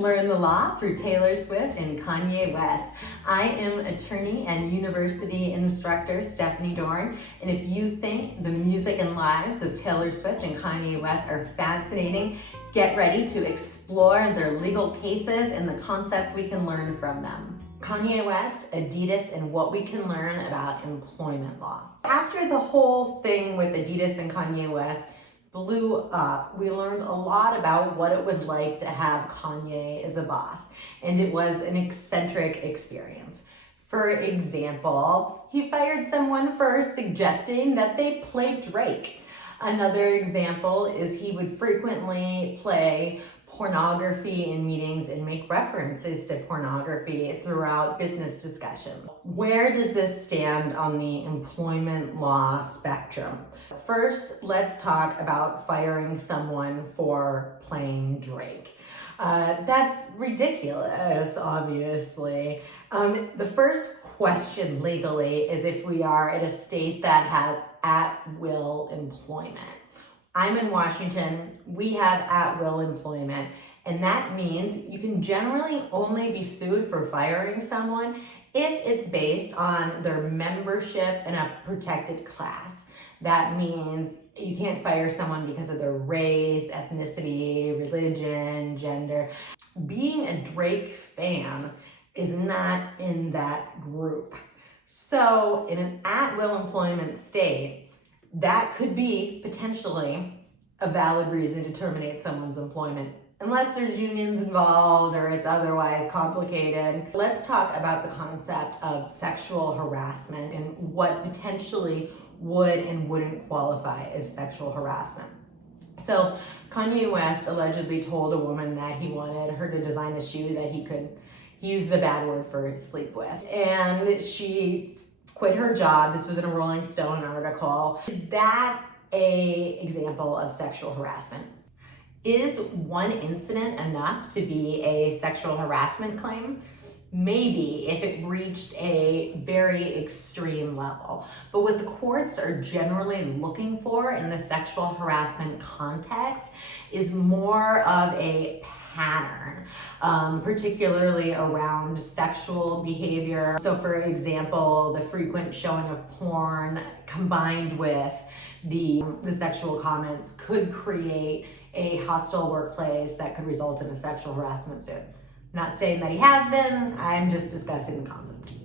Learn the Law through Taylor Swift and Kanye West. I am attorney and university instructor Stephanie Dorn, and if you think the music and lives of Taylor Swift and Kanye West are fascinating, get ready to explore their legal cases and the concepts we can learn from them. Kanye West, Adidas, and what we can learn about employment law. After the whole thing with Adidas and Kanye West blew up, we learned a lot about what it was like to have Kanye as a boss, and it was an eccentric experience. For example, he fired someone for suggesting that they play Drake. Another example is he would frequently play pornography in meetings and make references to pornography throughout business discussion. Where does this stand on the employment law spectrum? First, let's talk about firing someone for playing Drake. That's ridiculous, obviously. The first question legally is if we are at a state that has at-will employment. I'm in Washington, we have at-will employment, and that means you can generally only be sued for firing someone if it's based on their membership in a protected class. That means you can't fire someone because of their race, ethnicity, religion, gender. Being a Drake fan is not in that group. So in an at-will employment state, that could be potentially a valid reason to terminate someone's employment, unless there's unions involved or it's otherwise complicated. Let's talk about the concept of sexual harassment and what potentially would and wouldn't qualify as sexual harassment. So Kanye West allegedly told a woman that he wanted her to design a shoe that he used a bad word for sleep with, and she quit her job. This was in a Rolling Stone article. Is that an example of sexual harassment? Is one incident enough to be a sexual harassment claim? Maybe, if it reached a very extreme level. But what the courts are generally looking for in the sexual harassment context is more of a pattern, particularly around sexual behavior. So for example, the frequent showing of porn combined with the sexual comments could create a hostile workplace that could result in a sexual harassment suit. Not saying that he has been, I'm just discussing the concept.